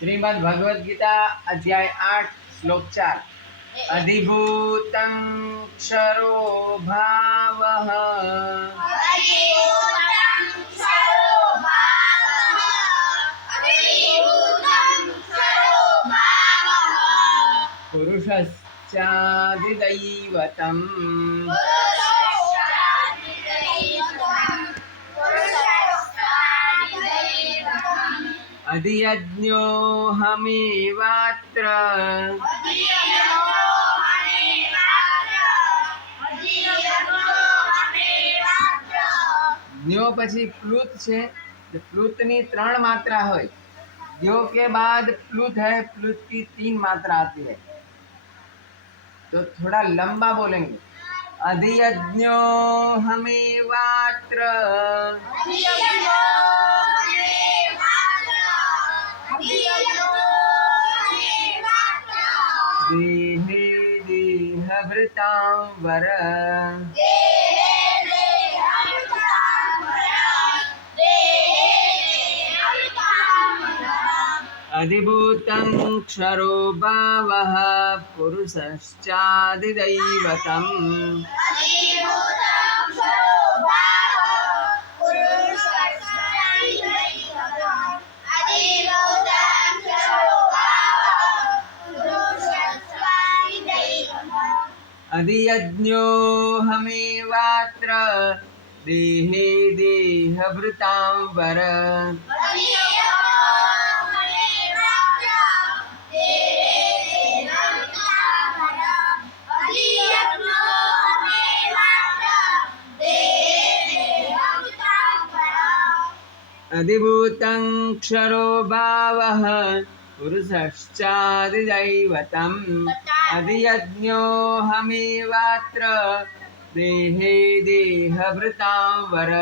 श्रीमद् भगवद गीता अध्याय 8 श्लोक 4 अधिभूतं क्षरो भावः पुरुषश्चादिदैवतम् अधियज्ञोऽहमेवात्र ज्ञो પછી प्लुत છે प्लुत ની 3 मात्रा હોય ज्ञो के बाद प्लुत है प्लुत की 3 मात्रा आती है तो थोड़ा लंबा बोलेंगे अधियज्ञोऽहमेवात्र देहे देहभृतां वर अधिभूतं क्षरो भावः पुरुषश्चादिदैवतम् अधियज्ञोऽहमेवात्र देहे देहभृतां वर अधिभूतं क्षरो भावः पुरुषश्चादिदैवतम् अधियज्ञोऽहमेवात्र देहे देहभृतां वर